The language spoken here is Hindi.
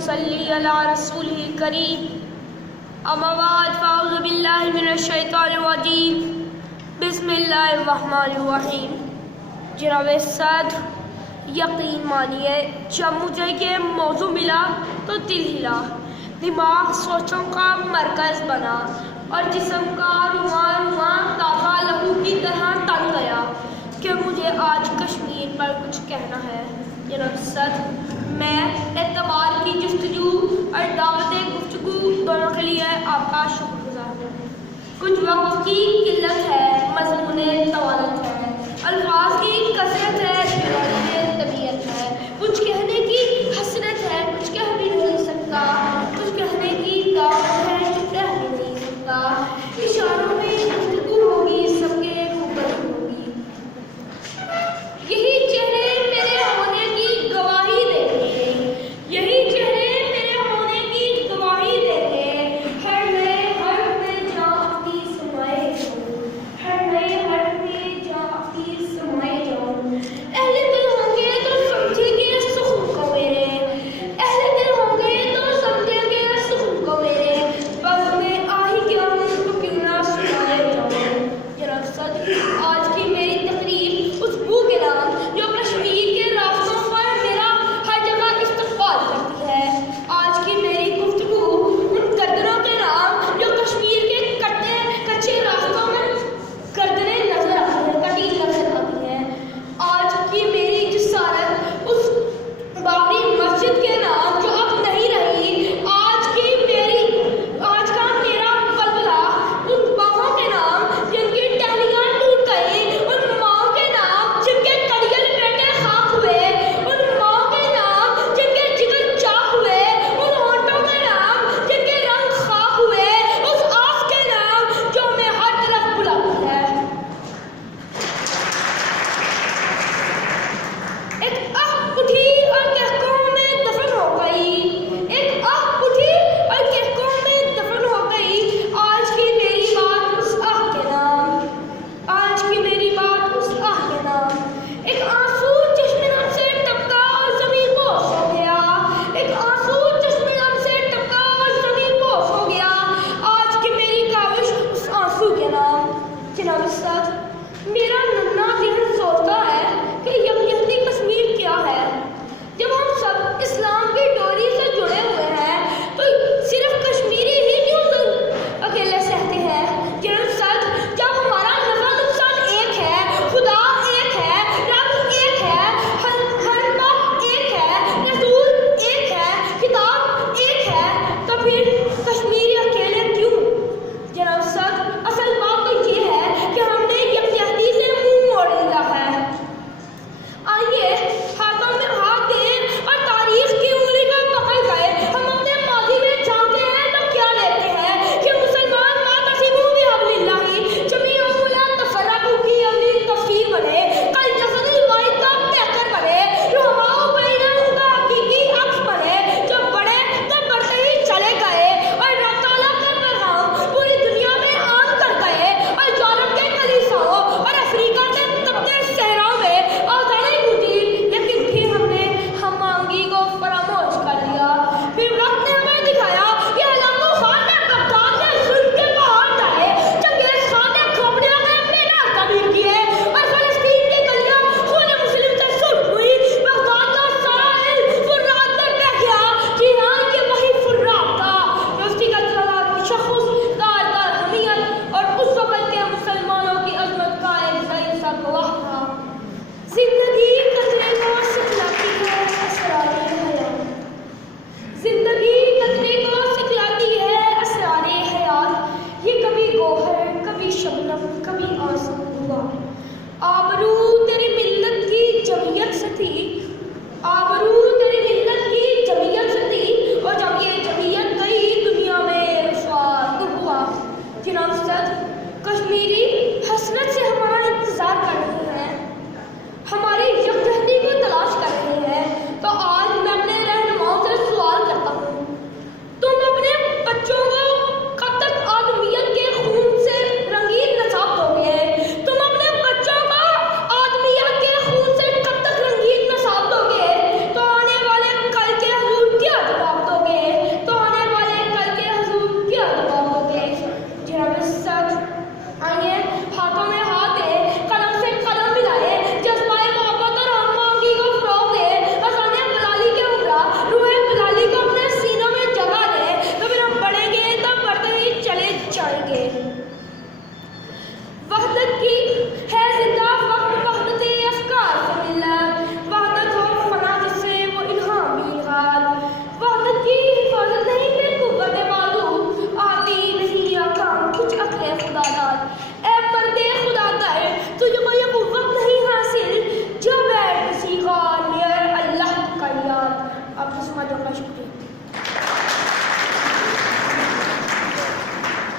सल्ली अला रसूलिल करीम। अम्मा बाद फ़अऊज़ु बिल्लाहि मिनश शैतानिर रजीम। बिस्मिल्लाहिर रहमानिर रहीम। जनाब सद्र, यकीन मानिए जब मुझे ये मौजू मिला तो दिल हिला, दिमाग सोचों का मरकज़ बना और जिस्म का रुआं ताज़ा लहू की तरह तन गया कि मुझे आज कश्मीर पर कुछ कहना है। जनाब सद्र, मैं एतबार की जुस्तजू और दावत गुफ्तगू दोनों के लिए आपका शुक्रगुज़ार हूँ। कुछ वक्त की किल्लत है, मज़मून तवालत है, अल्फाज की